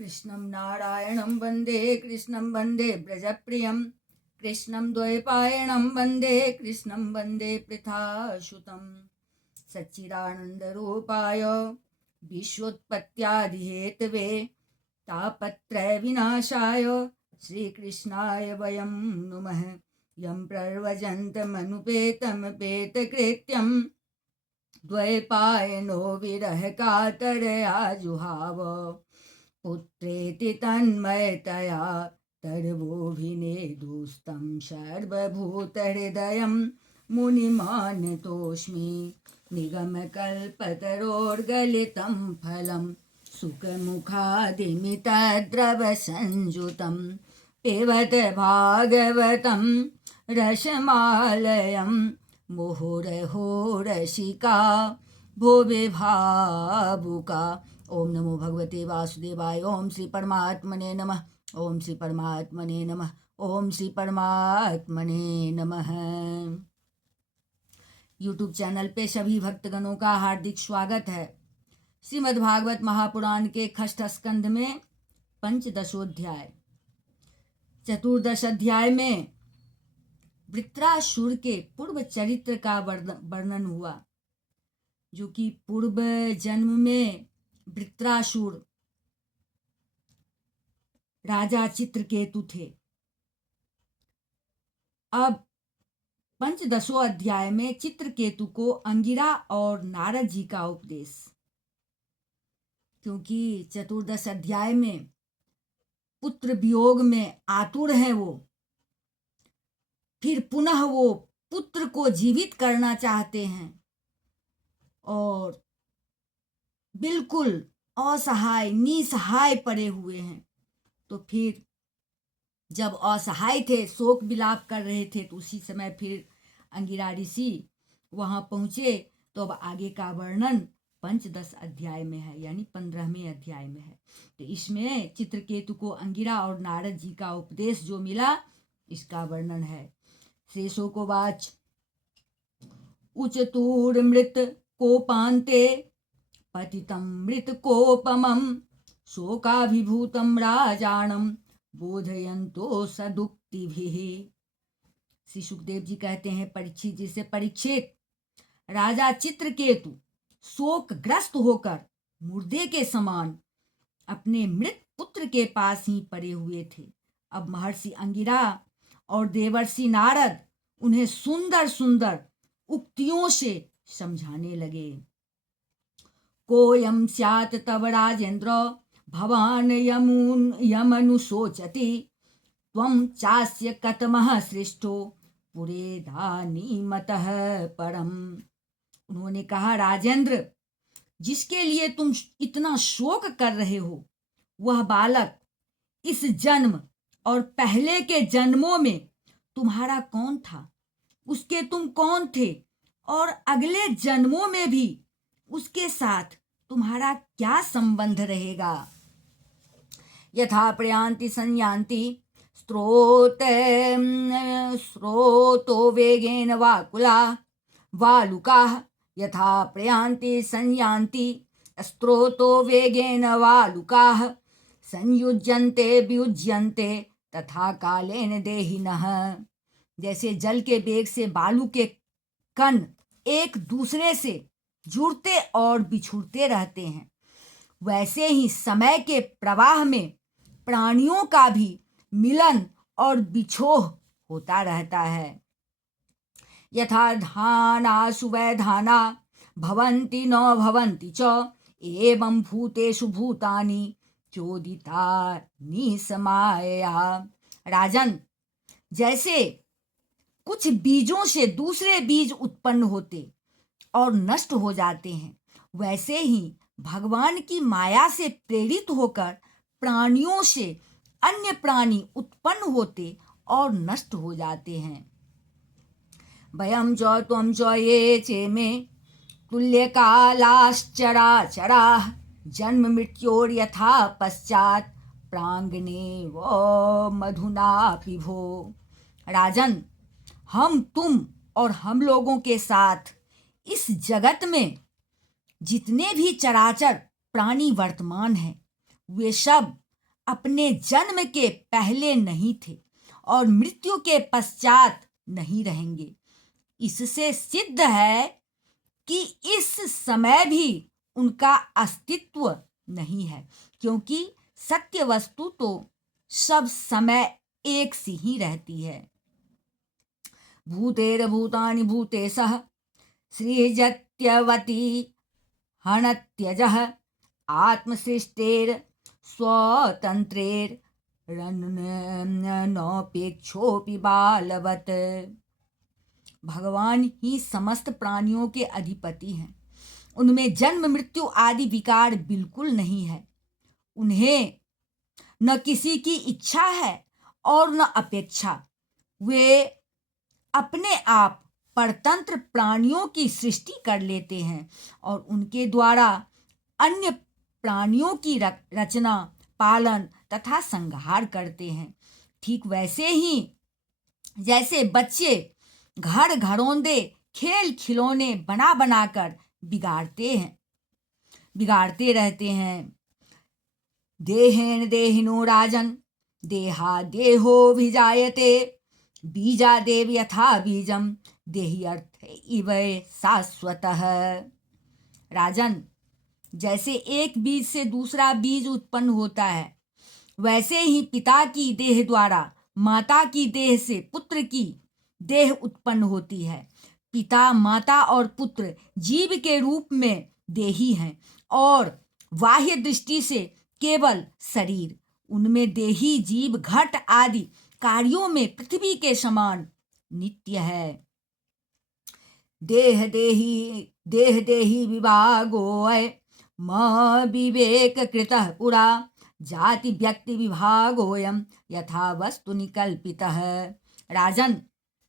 कृष्णं नारायणं वन्दे कृष्णं वन्दे ब्रजप्रियं कृष्णं द्वैपायनं वन्दे कृष्णं वन्दे पृथासुतं सच्चिदानन्दरूपाय विश्वोत्पत्त्यादिहेतवे तापत्रयविनाशाय श्रीकृष्णाय वयं नुमः यं प्रव्रजन्तमनुपेतमपेतकृत्यं द्वैपायनो विरहकातरया जुहाव पुत्रेति तन्मयतया तर्वोऽभिनेदुस्तं सर्वभूतहृदयं मुनिमानतोऽस्मि निगमकल्पतरोर्गलितं फलं सुखमुखादिमितद्रवसंयुतं पिबत भागवतं रसमालयं मुहुरहो रसिका भुवि भावुका। ओम नमो भगवते वासुदेवाय। ओम श्री परमात्मने नमः। ओम श्री परमात्मने नमः। ओम श्री परमात्मने नमः। यूट्यूब चैनल पे सभी भक्तगणों का हार्दिक स्वागत है। श्रीमद् भागवत महापुराण के खष्ठ स्कंध में पंचदशोध्याय चतुर्दश अध्याय में वृत्रासुर के पूर्व चरित्र का वर्णन हुआ, जो कि पूर्व जन्म में वृत्रासुर राजा चित्रकेतु थे। अब पंचदशों अध्याय में चित्रकेतु को अंगिरा और नारद जी का उपदेश, क्योंकि चतुर्दश अध्याय में पुत्र वियोग में आतुर है वो, फिर पुनः वो पुत्र को जीवित करना चाहते हैं और बिल्कुल असहाय निसहाय पड़े हुए हैं। तो फिर जब असहाय थे, शोक विलाप कर रहे थे, तो उसी समय फिर अंगिरा ऋषि वहां पहुंचे। तो अब आगे का वर्णन पंचदश अध्याय में है, यानी 15वें अध्याय में है। तो इसमें चित्रकेतु को अंगिरा और नारद जी का उपदेश जो मिला, इसका वर्णन है। शेषोकोवाच उचतुर्मृत कोपान्ते पतितं मृतकोपमं शोकाभिभूतं राजानं बोधयन्तो सदुक्तिभिः। श्री सुखदेव जी कहते हैं परीक्षित जी से, परीक्षित, राजा चित्रकेतु शोकग्रस्त होकर मुर्दे के समान अपने मृत पुत्र के पास ही पड़े हुए थे। अब महर्षि अंगिरा और देवर्षि नारद उन्हें सुंदर सुंदर उक्तियों से समझाने लगे। कोयम स्यात् तव राजेन्द्र भवान यमनुशोचति त्वं चास्य कतमः सृष्टो पुरेदानीमतः परम। उन्होंने कहा, राजेंद्र, जिसके लिए तुम इतना शोक कर रहे हो, वह बालक इस जन्म और पहले के जन्मों में तुम्हारा कौन था, उसके तुम कौन थे, और अगले जन्मों में भी उसके साथ तुम्हारा क्या संबंध रहेगा। यथा प्रयान्ति संयान्ति स्रोतो वेगेन वाकुला वालुकाः यथा प्रयान्ति संयान्ति स्रोतो वेगेन वालुकाः संयुज्यन्ते वियुज्यन्ते तथा कालेन देहिनः। जैसे जल के वेग से बालू के कण एक दूसरे से जुड़ते और बिछुड़ते रहते हैं, वैसे ही समय के प्रवाह में प्राणियों का भी मिलन और बिछोह होता रहता है। यथा धाना सुवैधाना भवन्ति न भवन्ति च एवं भूतेषु भूतानि चोदितानि समाया। राजन, जैसे कुछ बीजों से दूसरे बीज उत्पन्न होते और नष्ट हो जाते हैं, वैसे ही भगवान की माया से प्रेरित होकर प्राणियों से अन्य प्राणी उत्पन्न होते और नष्ट हो जाते हैं। वयं च त्वं च ये चेमे तुल्यकालाश्चराचराः जन्म मृत्योर्यथा पश्चात् प्राङ्गने वो मधुना पिभो। राजन, हम, तुम और हम लोगों के साथ इस जगत में जितने भी चराचर प्राणी वर्तमान हैं, वे सब अपने जन्म के पहले नहीं थे और मृत्यु के पश्चात नहीं रहेंगे। इससे सिद्ध है कि इस समय भी उनका अस्तित्व नहीं है, क्योंकि सत्य वस्तु तो सब समय एक सी ही रहती है। भूतेर्भूतानि भूतेशः सृजत्यवती हनत्यजः आत्मसृष्टेर स्वतंत्रेरनपेक्षोऽपि बालवत्। भगवान ही समस्त प्राणियों के अधिपति हैं। उनमें जन्म मृत्यु आदि विकार बिल्कुल नहीं है। उन्हें न किसी की इच्छा है और न अपेक्षा। वे अपने आप परतंत्र प्राणियों की सृष्टि कर लेते हैं और उनके द्वारा अन्य प्राणियों की रचना, पालन तथा संहार करते हैं। ठीक वैसे ही जैसे बच्चे घर घरौंदे खेल खिलौने बना बनाकर बिगाड़ते रहते हैं। देहेन देहिनो राजन देहा देहो विजायते बीजादेव यथा बीजम देहि अर्थ इव शाश्वतः। राजन, जैसे एक बीज से दूसरा बीज उत्पन्न होता है, वैसे ही पिता की देह द्वारा माता की देह से पुत्र की देह उत्पन्न होती है। पिता, माता और पुत्र जीव के रूप में देही हैं और बाह्य दृष्टि से केवल शरीर। उनमें देही जीव घट आदि कार्यों में पृथ्वी के समान नित्य है। देह देही विभागो विवेक कृतः पुरा जाति व्यक्ति विभागोयम यथा वस्तु निकल्पितः। राजन,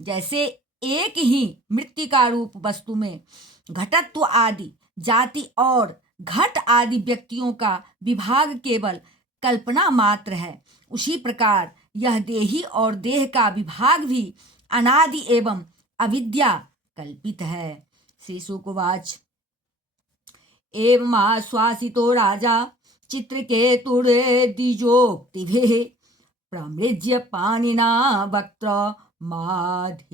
जैसे एक ही मृत्तिका रूप वस्तु में घटत्व आदि जाति और घट आदि व्यक्तियों का विभाग केवल कल्पना मात्र है, उसी प्रकार यह देही और देह का विभाग भी अनादि एवं अविद्या कल्पित है। श्री शुक उवाच एवमाश्वासितो राजा चित्रकेतुर्द्विजोक्तिभिः प्रमृज्य पाणिना वक्त्र माधेमलानम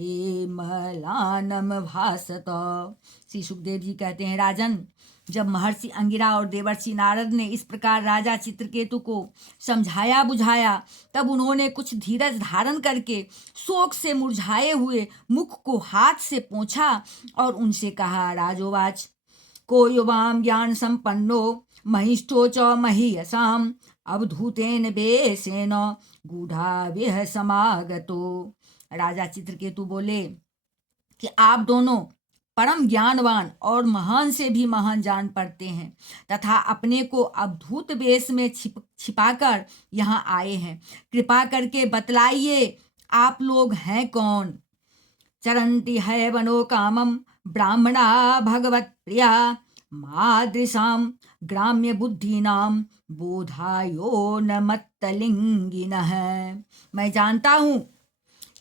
भासत। श्री सुखदेव जी कहते हैं, राजन, जब महर्षि अंगिरा और देवर्षि नारद ने इस प्रकार राजा चित्रकेतु को समझाया बुझाया, तब उन्होंने कुछ धीरज धारण करके शोक से मुरझाए हुए मुख को हाथ से पोंछा और उनसे कहा, राजोवाच को युवाम ज्ञान संपन्नो महिष्ठो च महीयसाम अवधूतेन बेसेन गूढ़ा विह समागतो। राजा चित्रकेतु बोले कि आप दोनों परम ज्ञानवान और महान से भी महान जान पड़ते हैं तथा अपने को अवधूत वेश में छिपाकर यहाँ आए हैं। कृपा करके बतलाइए, आप लोग हैं कौन? चरंती है वनो कामम ब्राह्मणा भगवत प्रिया मादृशाम ग्राम्य बुद्धिनाम बोधायो न मत्तलिंगिनः। मैं जानता हूँ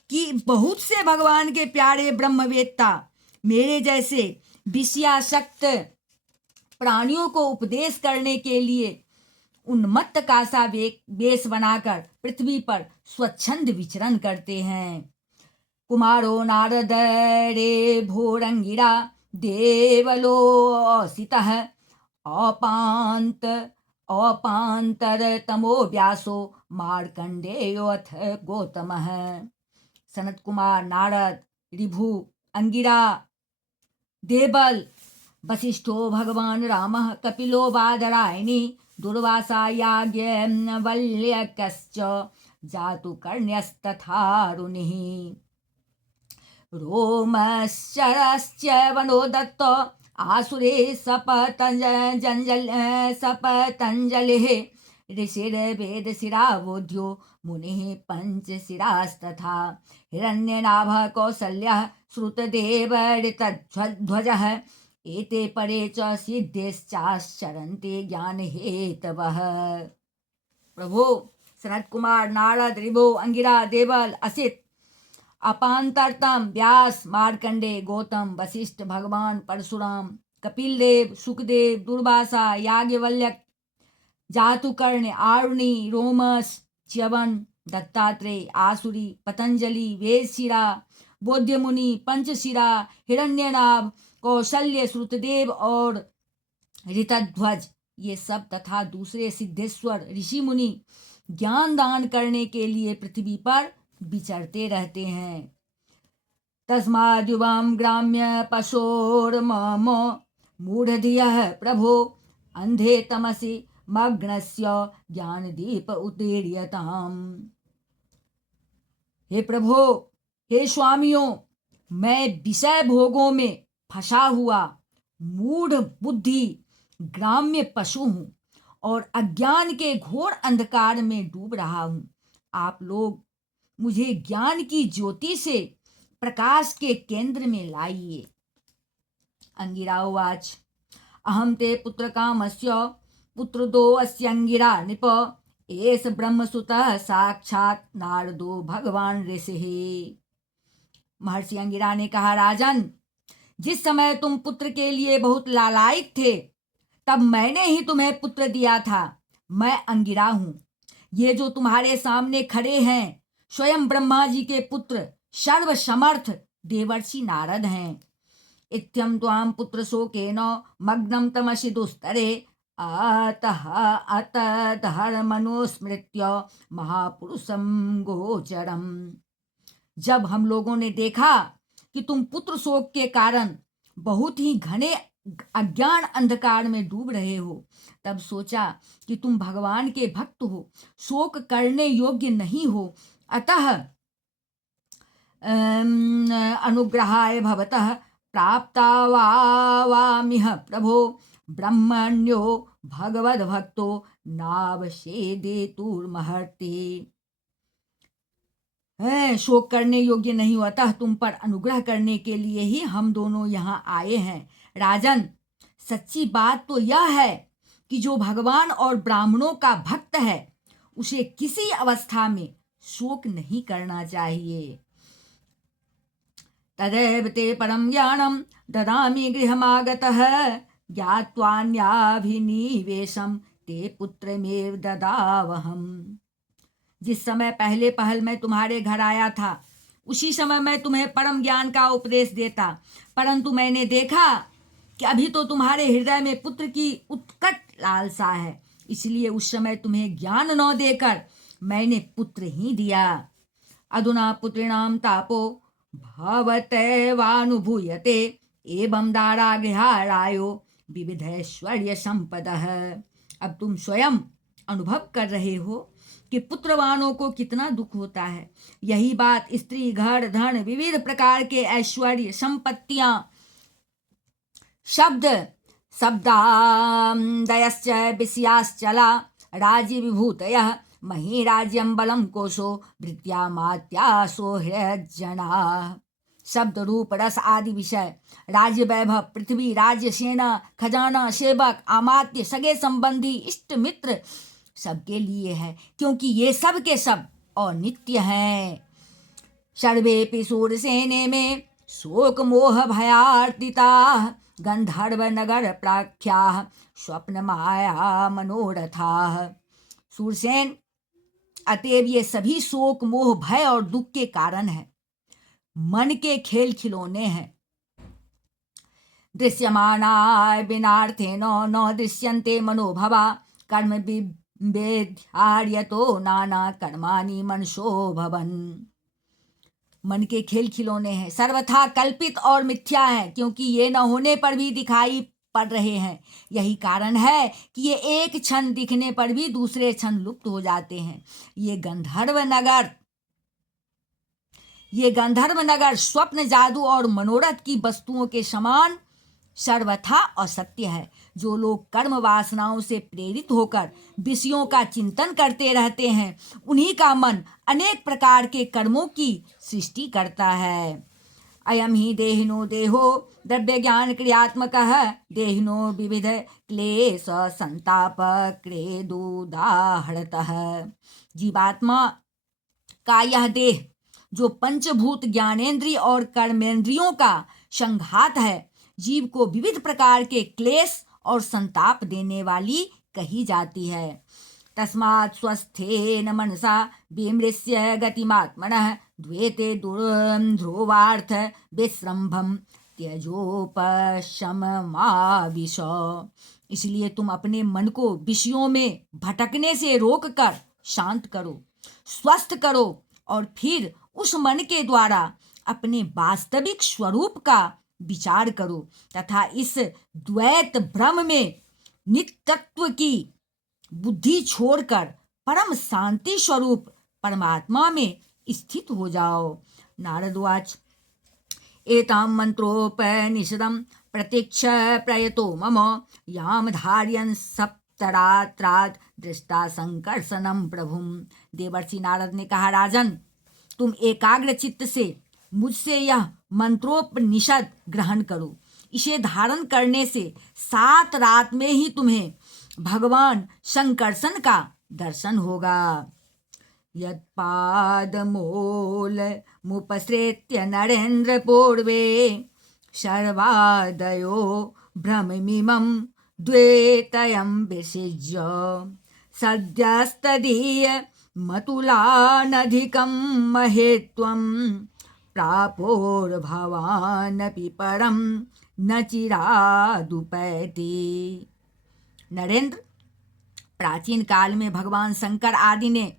कि बहुत से भगवान के प्यारे ब्रह्मवेत्ता मेरे जैसे विषयासक्त प्राणियों को उपदेश करने के लिए उन्मत्त कासा वेश बनाकर पृथ्वी पर स्वच्छंद विचरण करते हैं। कुमारो नारद रे भोरंगिरा देवलो असितः अपांतर तमो व्यासो मार्कंडेयो अथ गौतमः। सनत कुमार, नारद, ऋभु, अंगिरा, देवल, वशिष्ठो भगवान रामः कपिलो बादरायणी दुर्वासा याज्ञवल्क्यश्च जातु कर्ण्यस्तथारुणिः रोमश्चरश्च वनो दत्तो आसुरे सपतंजलिः ऋषिर्वेदशिरावोध्यो मुनिः पंचशिरास्तथा हिरण्यनाभः कौसल्यः श्रुतदेवऋतध्वजः एते परे च सिद्धेश्चाश्चरन्ते ज्ञानहेतवः। प्रभु, सनत कुमार, नारद, ऋभु, अंगिरा, देवल, असित, अपांतरतम, व्यास, मार्कंडे, गौतम, वशिष्ठ, भगवान परशुराम, कपिल देव, सुखदेव, दुर्वासा, याज्ञवल्क्य, जातुकर्ण, आरुणि, रोमस, च्यवन, दत्तात्रेय, आसुरी, पतंजलि, वेदशिरा, बोध्यमुनि, पंचशिरा, हिरण्यनाभ, कौशल्य, श्रुतदेव और ऋतध्वज, ये सब तथा दूसरे सिद्धेश्वर ऋषि मुनि ज्ञान दान करने के लिए पृथ्वी पर विचरते रहते हैं। तस्माद्युवां ग्राम्य पशोर्मम मूढ़धियः प्रभो अंधे तमसि मग्नस्य ज्ञान दीप उदीर्यताम्। हे प्रभो, हे स्वामियों, मैं विषय भोगों में फंसा हुआ मूढ़ बुद्धि ग्राम्य पशु हूँ और अज्ञान के घोर अंधकार में डूब रहा हूँ। आप लोग मुझे ज्ञान की ज्योति से प्रकाश के केंद्र में लाइए। अंगिरा उवाच अहम ते पुत्र कामस्य पुत्रदो अस्यंगिरा नृप एष ब्रह्मसुतः साक्षात नारदो भगवान ऋषिः। महर्षि अंगिरा ने कहा, राजन, जिस समय तुम पुत्र के लिए बहुत लालायित थे, तब मैंने ही तुम्हें पुत्र दिया था। मैं अंगिरा हूं। ये जो तुम्हारे सामने खड़े हैं स्वयं ब्रह्मा जी के पुत्र सर्वसमर्थ देवर्षि नारद हैं। इत्यं त्वां पुत्र शोकेन मग्नं तमसि दुस्तरे अतः अतधर्मनुस्मृत्य महापुरुषं गोचरम। जब हम लोगों ने देखा कि तुम पुत्र शोक के कारण बहुत ही घने अज्ञान अंधकार में डूब रहे हो, तब सोचा कि तुम भगवान के भक्त हो, शोक करने योग्य नहीं हो, अतः अनुग्रहाय भवतः प्राप्तावामिह प्रभो ब्रह्मण्यो भगवद भक्तो नावशेदेतुर्महर्ति। शोक करने योग्य नहीं हो, अतः तुम पर अनुग्रह करने के लिए ही हम दोनों यहाँ आए हैं। राजन, सच्ची बात तो यह है कि जो भगवान और ब्राह्मणों का भक्त है उसे किसी अवस्था में शोक नहीं करना चाहिए। तदेव ते परम ज्ञानम ददामि गृहमागतः ज्ञात्वान्याभिनिवेशम ते पुत्रमेव ददावहम। जिस समय पहले पहल मैं तुम्हारे घर आया था, उसी समय मैं तुम्हें परम ज्ञान का उपदेश देता, परंतु मैंने देखा कि अभी तो तुम्हारे हृदय में पुत्र की उत्कट लालसा है, इसलिए उस समय तुम्हें ज्ञान न देकर मैंने पुत्र ही दिया। अधुना पुत्रिणाम तापो भवतैवानुभूयते एवं दारागृहारायो विविधैश्वर्य संपदः। अब तुम स्वयं अनुभव कर रहे हो कि पुत्रवानों को कितना दुख होता है। यही बात स्त्री, घर, धन, विविध प्रकार के ऐश्वर्य, संपत्तियां, शब्द, शब्दादयश्च विषयाश्चला राज्य विभूतयः मही राज्यं बलं कोशो भृत्या मात्यासो हृजना। शब्द, रूप, रस आदि विषय, राज्य वैभव, पृथ्वी, राज्य, सेना, खजाना, सेवक, अमात्य, सगे संबंधी, इष्ट मित्र सबके लिए है, क्योंकि ये सब के सब अनित्य हैं। सर्वेपि शूरसेने में शोक मोह भयार्तिताः गंधर्व नगर प्राख्याः स्वप्न माया मनोरथाः। शूरसेन, अतएव ये सभी शोक मोह भय और दुख के कारण है, मन के खेल खिलौने हैं। दृश्यमाना बिनार्थेन न दृश्यन्ते मनोभवा कर्म वेद्यार्यतो नाना कर्माणि मनसो भवन। मन के खेल खिलौने हैं, सर्वथा कल्पित और मिथ्या हैं, क्योंकि ये न होने पर भी दिखाई पड़ रहे हैं। यही कारण है कि ये एक क्षण दिखने पर भी दूसरे क्षण लुप्त हो जाते हैं। ये गंधर्व नगर स्वप्न, जादू और मनोरथ की वस्तुओं के समान सर्वथा असत्य है। जो लोग कर्म वासनाओं से प्रेरित होकर विषयों का चिंतन करते रहते हैं, उन्हीं का मन अनेक प्रकार के कर्मों की सृष्टि करता है। अयम ही देहिनो देहो द्रव्य ज्ञान क्रियात्मकः देहिनो विविध क्लेश संताप क्रेदुदाहरतः। जीवात्मा का यह देह जो पंचभूत ज्ञानेंद्रिय और कर्मेंद्रियों का संघात है, जीव को विविध प्रकार के क्लेश और संताप देने वाली कही जाती है। तस्मात् स्वस्थेन मनसा विमृश्य गतिमात्मनः द्वैते ध्रुवार्थ विश्रम्भम त्यजोपशममाविश। इसलिए तुम अपने मन को विषयों में भटकने से रोककर शांत करो, स्वस्थ करो और फिर उस मन के द्वारा अपने वास्तविक स्वरूप का विचार करो तथा इस द्वैत भ्रम में नित्यत्व की बुद्धि छोड़कर परम शांति स्वरूप परमात्मा में स्थित हो जाओ। नारदवाच एतां मंत्रोपनिषदं प्रतीक्ष प्रयतो मम याम धार्यन् सप्तरात्रात् दृष्टा संकर्षणं प्रभुम। देवर्षि नारद ने कहा, राजन तुम एकाग्र चित्त से मुझसे यह मंत्रोपनिषद ग्रहण करो। इसे धारण करने से 7 रात में ही तुम्हें भगवान शंकरसन का दर्शन होगा। यत्पादमूल मुपसृत्य नरेन्द्र पूर्वे सर्वादयो भ्रममिमं द्वैतयं विसृज्य सद्यस्तदीय मतुलानधिकं महेत्वं प्रापोर्भवानपि परं न चिरादुपैति। नरेंद्र, प्राचीन काल में भगवान शंकर आदि ने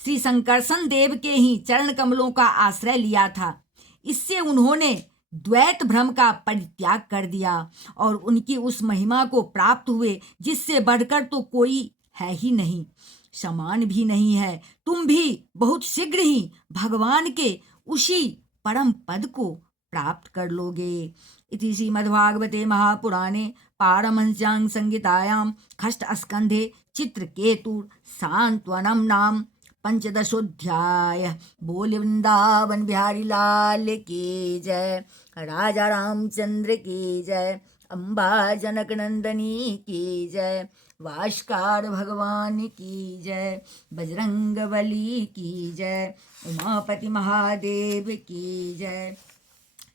श्री शंकरसन देव के ही चरण कमलों का आश्रय लिया था। इससे उन्होंने द्वैत भ्रम का परित्याग कर दिया और उनकी उस महिमा को प्राप्त हुए जिससे बढ़कर तो कोई है ही नहीं, समान भी नहीं है। तुम भी बहुत शीघ्र ही भगवान के उसी परम पद को प्राप्त कर लोगे। इति श्रीमद्भागवते महापुराणे पारमहंस्यां संहितायां षष्ठ स्कंधे चित्रकेतुर सांत्वनम नाम 15ोऽध्याय। बोल वृंदावन बिहारी लाल की जय, राजा रामचंद्र की जय, अम्बा जनक नंदनी की जय, वाष्कार भगवान की जय, बजरंग बली की जय, उमापति महादेव की जय,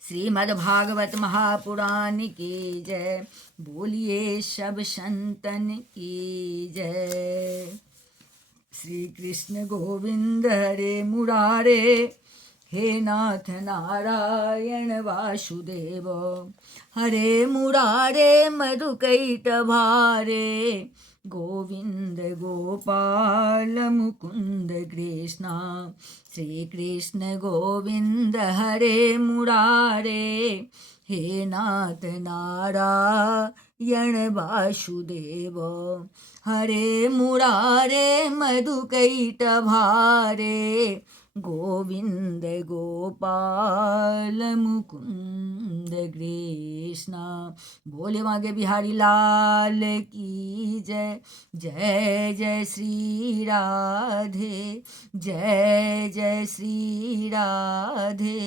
श्रीमद्भागवत महापुराण की जय। बोलिए सब संतन की जय। श्री कृष्ण गोविंद हरे मुरारे, हे नाथ नारायण वासुदेव, हरे मुरारे मधुकैटभारे, गोविंद गोपाल मुकुंद कृष्ण, श्री कृष्ण गोविंद हरे मुरारे, हे नाथ नारायण वासुदेव, हरे मुरारे मधुकैटभारे, गोविंद गोपाल मुकुंद कृष्ण। बोले मागे बिहारी लाल की जय। जय जय श्री राधे, जय जय श्री राधे।